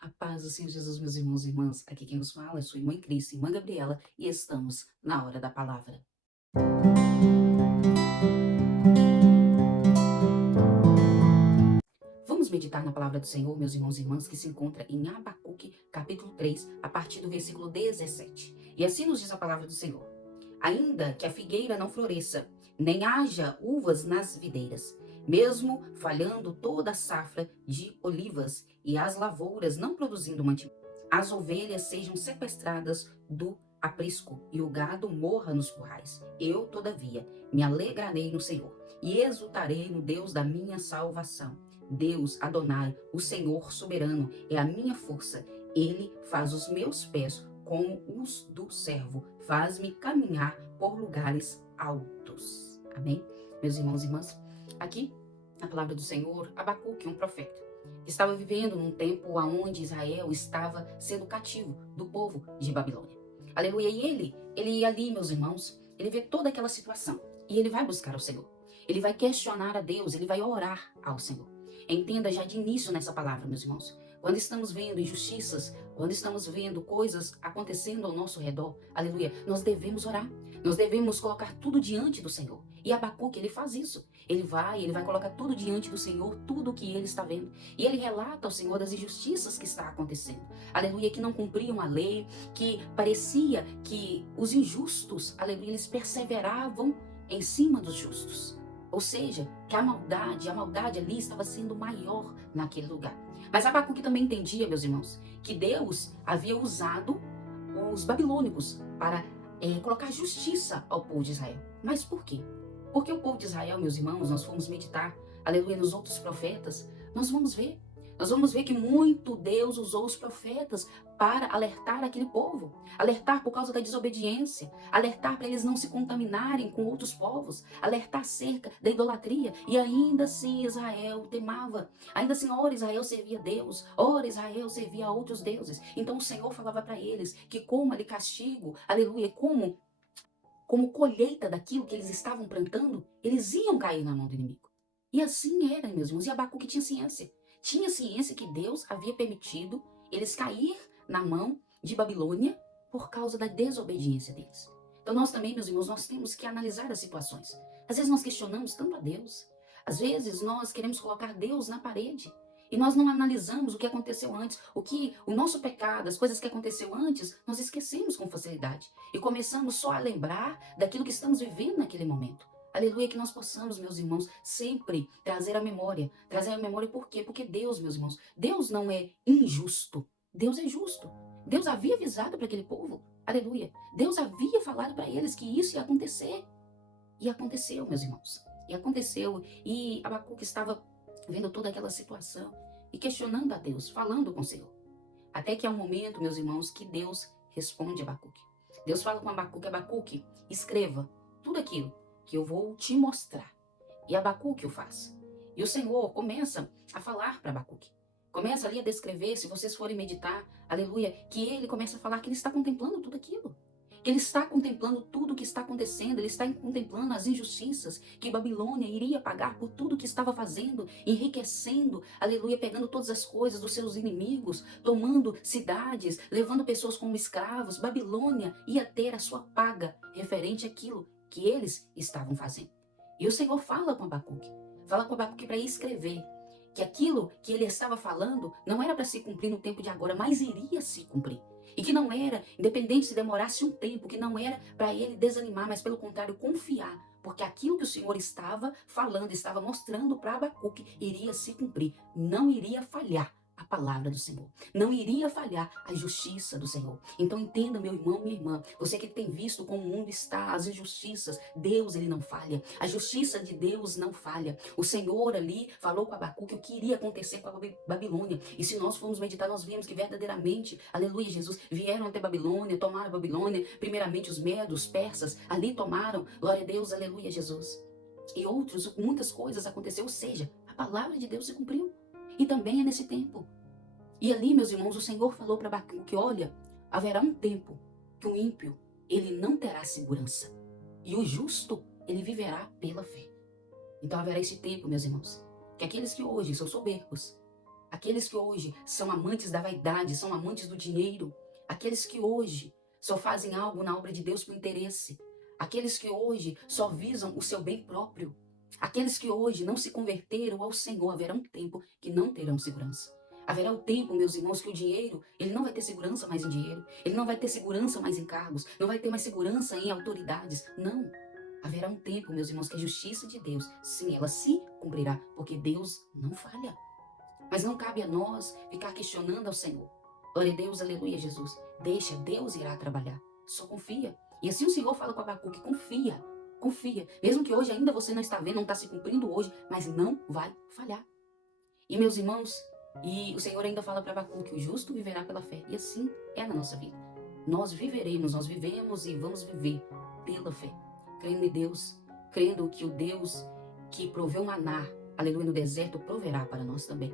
A paz do Senhor Jesus, meus irmãos e irmãs. Aqui quem nos fala é sua irmã em Cristo, irmã Gabriela, e estamos na hora da palavra. Vamos meditar na palavra do Senhor, meus irmãos e irmãs, que se encontra em Abacuque, capítulo 3, a partir do versículo 17. E assim nos diz a palavra do Senhor: Ainda que a figueira não floresça, nem haja uvas nas videiras, mesmo falhando toda a safra de olivas e as lavouras não produzindo mantimento, as ovelhas sejam sequestradas do aprisco e o gado morra nos currais. Eu, todavia, me alegrarei no Senhor e exultarei no Deus da minha salvação. Deus, Adonai, o Senhor soberano, é a minha força. Ele faz os meus pés como os do servo, faz-me caminhar por lugares altos. Amém? Meus irmãos e irmãs, aqui na palavra do Senhor, Abacuque, um profeta, que estava vivendo num tempo onde Israel estava sendo cativo do povo de Babilônia. Aleluia. E ele ali, meus irmãos, ele vê toda aquela situação e ele vai buscar o Senhor. Ele vai questionar a Deus, ele vai orar ao Senhor. Entenda já de início nessa palavra, meus irmãos. Quando estamos vendo injustiças, quando estamos vendo coisas acontecendo ao nosso redor, aleluia, nós devemos orar. Nós devemos colocar tudo diante do Senhor. E Abacuque, ele faz isso. Ele vai colocar tudo diante do Senhor, tudo o que ele está vendo. E ele relata ao Senhor das injustiças que está acontecendo. Aleluia, que não cumpriam a lei, que parecia que os injustos, aleluia, eles perseveravam em cima dos justos. Ou seja, que a maldade ali estava sendo maior naquele lugar. Mas Abacuque também entendia, meus irmãos, que Deus havia usado os babilônicos para colocar justiça ao povo de Israel. Mas por quê? Porque o povo de Israel, meus irmãos, nós fomos meditar, aleluia, nos outros profetas, nós vamos ver. Nós vamos ver que muito Deus usou os profetas para alertar aquele povo. Alertar por causa da desobediência. Alertar para eles não se contaminarem com outros povos. Alertar acerca da idolatria. E ainda assim Israel temava. Ainda assim, ora Israel servia a Deus. Ora Israel servia a outros deuses. Então o Senhor falava para eles que como ali castigo, aleluia, como colheita daquilo que eles estavam plantando, eles iam cair na mão do inimigo. E assim era, meus irmãos. E Abacuque tinha ciência. Tinha ciência que Deus havia permitido eles cair na mão de Babilônia por causa da desobediência deles. Então nós também, meus irmãos, nós temos que analisar as situações. Às vezes nós questionamos tanto a Deus. Às vezes nós queremos colocar Deus na parede. E nós não analisamos o que aconteceu antes, o nosso pecado, as coisas que aconteceu antes, nós esquecemos com facilidade. E começamos só a lembrar daquilo que estamos vivendo naquele momento. Aleluia, que nós possamos, meus irmãos, sempre trazer a memória. Trazer a memória por quê? Porque Deus, meus irmãos, Deus não é injusto. Deus é justo. Deus havia avisado para aquele povo. Aleluia. Deus havia falado para eles que isso ia acontecer. E aconteceu, meus irmãos. E aconteceu. E Abacuque estava vendo toda aquela situação e questionando a Deus, falando com o Senhor. Até que há um momento, meus irmãos, que Deus responde a Abacuque. Deus fala com Abacuque: Abacuque, escreva tudo aquilo que eu vou te mostrar. E Abacuque o faz. E o Senhor começa a falar para Abacuque. Começa ali a descrever, se vocês forem meditar, aleluia, que ele começa a falar que ele está contemplando tudo aquilo. Que ele está contemplando tudo o que está acontecendo, ele está contemplando as injustiças que Babilônia iria pagar por tudo que estava fazendo, enriquecendo, aleluia, pegando todas as coisas dos seus inimigos, tomando cidades, levando pessoas como escravos. Babilônia ia ter a sua paga referente àquilo que eles estavam fazendo. E o Senhor fala com Abacuque para escrever que aquilo que ele estava falando não era para se cumprir no tempo de agora, mas iria se cumprir. E que não era, independente se demorasse um tempo, que não era para ele desanimar, mas pelo contrário, confiar. Porque aquilo que o Senhor estava falando, estava mostrando para Abacuque, iria se cumprir. Não iria falhar a palavra do Senhor. Não iria falhar a justiça do Senhor. Então entenda, meu irmão, minha irmã, você que tem visto como o mundo está, as injustiças, Deus, ele não falha. A justiça de Deus não falha. O Senhor ali falou com Abacuque o que iria acontecer com a Babilônia. E se nós formos meditar, nós vemos que verdadeiramente, aleluia, Jesus, vieram até Babilônia, tomaram a Babilônia, primeiramente os medos, os persas, ali tomaram, glória a Deus, aleluia, Jesus. E muitas coisas aconteceram, ou seja, a palavra de Deus se cumpriu. E também é nesse tempo. E ali, meus irmãos, o Senhor falou para Abacuque: olha, haverá um tempo que o ímpio, ele não terá segurança. E o justo, ele viverá pela fé. Então haverá esse tempo, meus irmãos, que aqueles que hoje são soberbos, aqueles que hoje são amantes da vaidade, são amantes do dinheiro, aqueles que hoje só fazem algo na obra de Deus por interesse, aqueles que hoje só visam o seu bem próprio, aqueles que hoje não se converteram ao Senhor, haverá um tempo que não terão segurança. Haverá o tempo, meus irmãos, que o dinheiro, ele não vai ter segurança mais em dinheiro, ele não vai ter segurança mais em cargos, não vai ter mais segurança em autoridades, não. Haverá um tempo, meus irmãos, que a justiça de Deus, sim, ela se cumprirá, porque Deus não falha. Mas não cabe a nós ficar questionando ao Senhor. Glória a Deus, aleluia, Jesus. Deixa, Deus irá trabalhar. Só confia. E assim o Senhor fala com Abacuque, confia, confia. Mesmo que hoje ainda você não está vendo, não está se cumprindo hoje, mas não vai falhar. E meus irmãos, e o Senhor ainda fala para Abacuque, o justo viverá pela fé. E assim é na nossa vida. Nós viveremos, nós vivemos e vamos viver pela fé. Crendo em Deus, crendo que o Deus que proveu maná, aleluia, no deserto, proverá para nós também.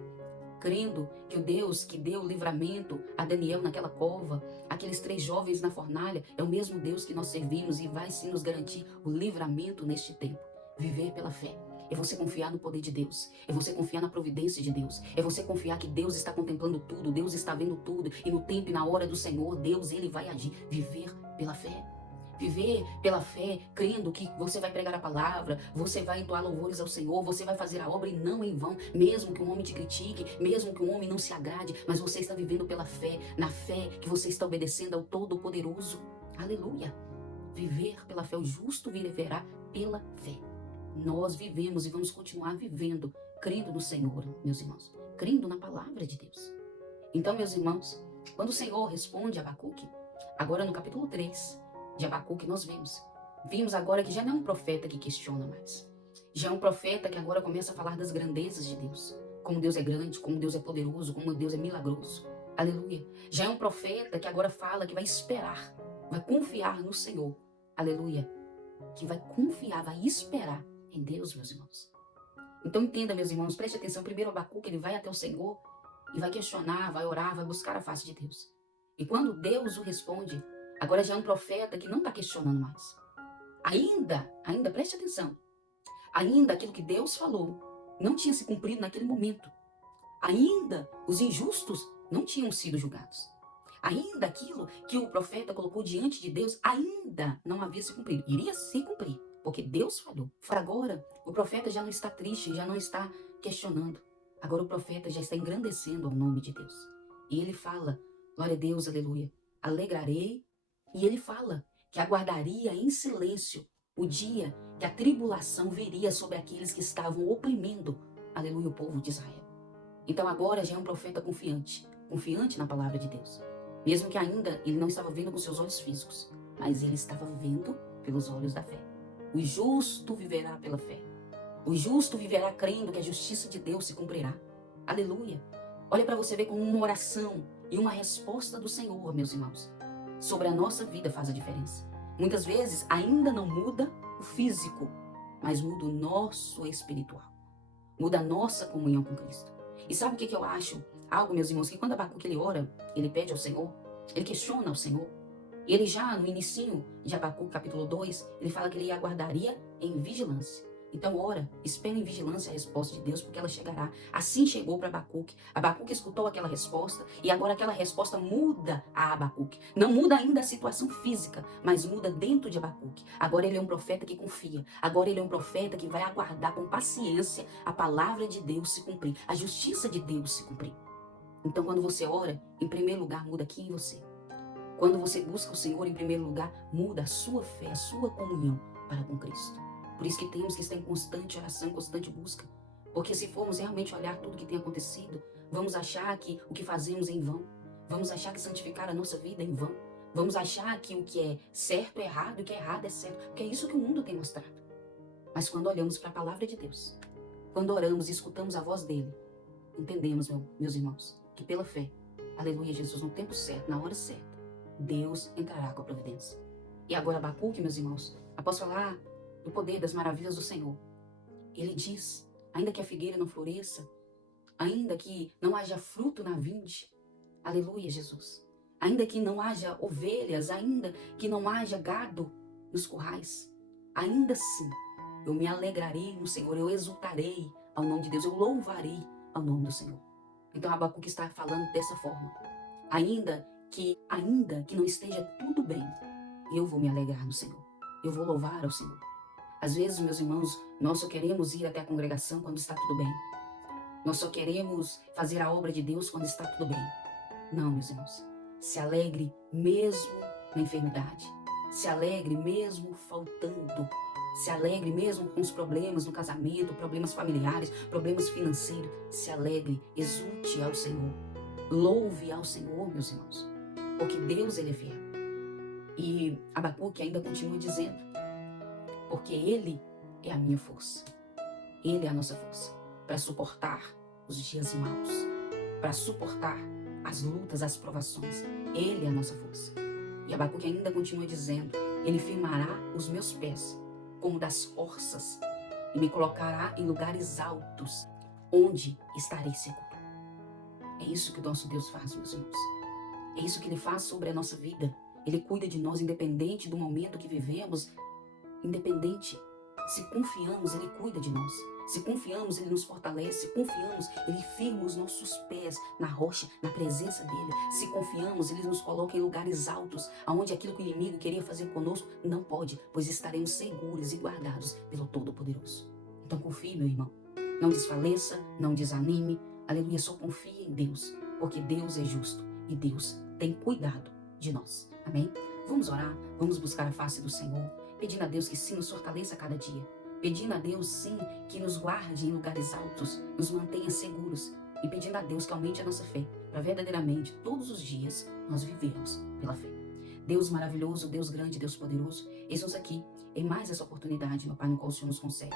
Crendo que o Deus que deu livramento a Daniel naquela cova, aqueles 3 jovens na fornalha, é o mesmo Deus que nós servimos e vai sim nos garantir o livramento neste tempo. Viver pela fé. É você confiar no poder de Deus. É você confiar na providência de Deus. É você confiar que Deus está contemplando tudo, Deus está vendo tudo. E no tempo e na hora do Senhor, Deus, Ele vai agir. Viver pela fé. Viver pela fé, crendo que você vai pregar a palavra, você vai entoar louvores ao Senhor, você vai fazer a obra e não em vão, mesmo que um homem te critique, mesmo que um homem não se agrade, mas você está vivendo pela fé, na fé que você está obedecendo ao Todo-Poderoso. Aleluia! Viver pela fé, o justo viverá pela fé. Nós vivemos e vamos continuar vivendo, crendo no Senhor, meus irmãos, crendo na palavra de Deus. Então, meus irmãos, quando o Senhor responde a Abacuque, agora no capítulo 3, de Abacuque nós vimos agora que já não é um profeta que questiona mais. Já é um profeta que agora começa a falar das grandezas de Deus. Como Deus é grande, como Deus é poderoso, como Deus é milagroso. Aleluia. Já é um profeta que agora fala que vai esperar, vai confiar no Senhor. Aleluia. Que vai confiar, vai esperar em Deus, meus irmãos. Então entenda, meus irmãos, preste atenção. Primeiro Abacuque, ele vai até o Senhor e vai questionar, vai orar, vai buscar a face de Deus. E quando Deus o responde, agora já é um profeta que não está questionando mais. Ainda, preste atenção. Ainda aquilo que Deus falou não tinha se cumprido naquele momento. Ainda os injustos não tinham sido julgados. Ainda aquilo que o profeta colocou diante de Deus ainda não havia se cumprido. Iria se cumprir, porque Deus falou. Agora, o profeta já não está triste, já não está questionando. Agora o profeta já está engrandecendo ao nome de Deus. E ele fala, glória a Deus, aleluia, alegrarei. E ele fala que aguardaria em silêncio o dia que a tribulação viria sobre aqueles que estavam oprimindo, aleluia, o povo de Israel. Então agora já é um profeta confiante na palavra de Deus. Mesmo que ainda ele não estava vendo com seus olhos físicos, mas ele estava vendo pelos olhos da fé. O justo viverá pela fé. O justo viverá crendo que a justiça de Deus se cumprirá. Aleluia. Olha para você ver como uma oração e uma resposta do Senhor, meus irmãos, sobre a nossa vida faz a diferença. Muitas vezes ainda não muda o físico, mas muda o nosso espiritual. Muda a nossa comunhão com Cristo. E sabe o que eu acho? Algo, meus irmãos, que quando Abacuque ele ora, ele pede ao Senhor, ele questiona ao Senhor. E ele já no inicinho de Abacuque capítulo 2, ele fala que ele aguardaria em vigilância. Então ora, espera em vigilância a resposta de Deus, porque ela chegará. Assim chegou para Abacuque. Abacuque escutou aquela resposta e agora aquela resposta muda a Abacuque. Não muda ainda a situação física, mas muda dentro de Abacuque. Agora ele é um profeta que confia. Agora ele é um profeta que vai aguardar com paciência a palavra de Deus se cumprir, a justiça de Deus se cumprir. Então quando você ora, em primeiro lugar muda aqui em você. Quando você busca o Senhor, em primeiro lugar, muda a sua fé, a sua comunhão para com Cristo. Por isso que temos que estar em constante oração, constante busca. Porque se formos realmente olhar tudo que tem acontecido, vamos achar que o que fazemos é em vão. Vamos achar que santificar a nossa vida é em vão. Vamos achar que o que é certo é errado e o que é errado é certo. Porque é isso que o mundo tem mostrado. Mas quando olhamos para a palavra de Deus, quando oramos e escutamos a voz dele, entendemos, meus irmãos, que pela fé, aleluia, Jesus, no tempo certo, na hora certa, Deus entrará com a providência. E agora Abacuque, meus irmãos, após falar do poder das maravilhas do Senhor, ele diz, ainda que a figueira não floresça, ainda que não haja fruto na vinde, aleluia, Jesus, ainda que não haja ovelhas, ainda que não haja gado nos currais, ainda assim, eu me alegrarei no Senhor, eu exultarei ao nome de Deus, eu louvarei ao nome do Senhor. Então Abacuque está falando dessa forma. Ainda que não esteja tudo bem, eu vou me alegrar no Senhor. Eu vou louvar ao Senhor. Às vezes, meus irmãos, nós só queremos ir até a congregação quando está tudo bem. Nós só queremos fazer a obra de Deus quando está tudo bem. Não, meus irmãos. Se alegre mesmo na enfermidade. Se alegre mesmo faltando. Se alegre mesmo com os problemas no casamento, problemas familiares, problemas financeiros. Se alegre, exulte ao Senhor. Louve ao Senhor, meus irmãos. Porque Deus, Ele é fiel. E Abacuque ainda continua dizendo, porque Ele é a minha força. Ele é a nossa força para suportar os dias maus, para suportar as lutas, as provações. Ele é a nossa força. E Abacuque ainda continua dizendo, Ele firmará os meus pés como das corças e me colocará em lugares altos, onde estarei seguro. É isso que o nosso Deus faz, meus irmãos. É isso que Ele faz sobre a nossa vida. Ele cuida de nós, independente do momento que vivemos, independente. Se confiamos, Ele cuida de nós. Se confiamos, Ele nos fortalece. Se confiamos, Ele firma os nossos pés na rocha, na presença dEle. Se confiamos, Ele nos coloca em lugares altos, onde aquilo que o inimigo queria fazer conosco não pode, pois estaremos seguros e guardados pelo Todo-Poderoso. Então confie, meu irmão. Não desfaleça, não desanime. Aleluia, só confie em Deus, porque Deus é justo e Deus tem cuidado de nós. Amém? Vamos orar, vamos buscar a face do Senhor, pedindo a Deus que sim nos fortaleça a cada dia. Pedindo a Deus, sim, que nos guarde em lugares altos, nos mantenha seguros. E pedindo a Deus que aumente a nossa fé, para verdadeiramente, todos os dias, nós vivemos pela fé. Deus maravilhoso, Deus grande, Deus poderoso, eis-nos aqui em mais essa oportunidade, meu Pai, no qual o Senhor nos concede.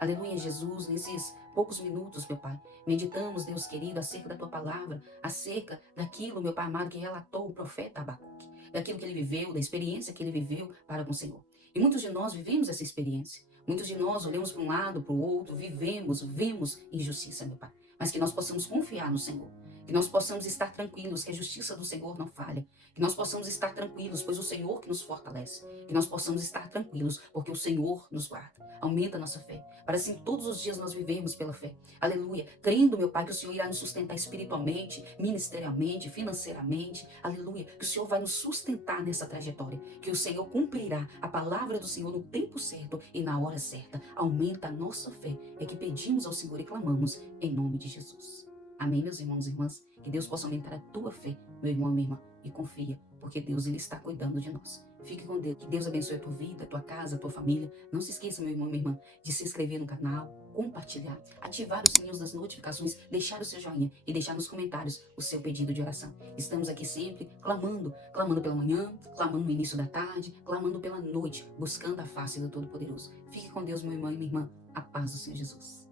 Aleluia, Jesus, nesses poucos minutos, meu Pai, meditamos, Deus querido, acerca da Tua palavra, acerca daquilo, meu Pai amado, que relatou o profeta Abacuque, daquilo que ele viveu, da experiência que ele viveu para com o Senhor. E muitos de nós vivemos essa experiência. Muitos de nós olhamos para um lado, para o outro, vemos injustiça, meu Pai. Mas que nós possamos confiar no Senhor. Que nós possamos estar tranquilos, que a justiça do Senhor não falha. Que nós possamos estar tranquilos, pois o Senhor que nos fortalece. Que nós possamos estar tranquilos, porque o Senhor nos guarda. Aumenta a nossa fé, para assim todos os dias nós vivermos pela fé. Aleluia. Crendo, meu Pai, que o Senhor irá nos sustentar espiritualmente, ministerialmente, financeiramente. Aleluia. Que o Senhor vai nos sustentar nessa trajetória. Que o Senhor cumprirá a palavra do Senhor no tempo certo e na hora certa. Aumenta a nossa fé. É que pedimos ao Senhor e clamamos em nome de Jesus. Amém, meus irmãos e irmãs? Que Deus possa aumentar a tua fé, meu irmão e minha irmã. E confia, porque Deus, Ele está cuidando de nós. Fique com Deus. Que Deus abençoe a tua vida, a tua casa, a tua família. Não se esqueça, meu irmão e minha irmã, de se inscrever no canal, compartilhar, ativar os sininhos das notificações, deixar o seu joinha e deixar nos comentários o seu pedido de oração. Estamos aqui sempre clamando pela manhã, clamando no início da tarde, clamando pela noite, buscando a face do Todo-Poderoso. Fique com Deus, meu irmão e minha irmã. A paz do Senhor Jesus.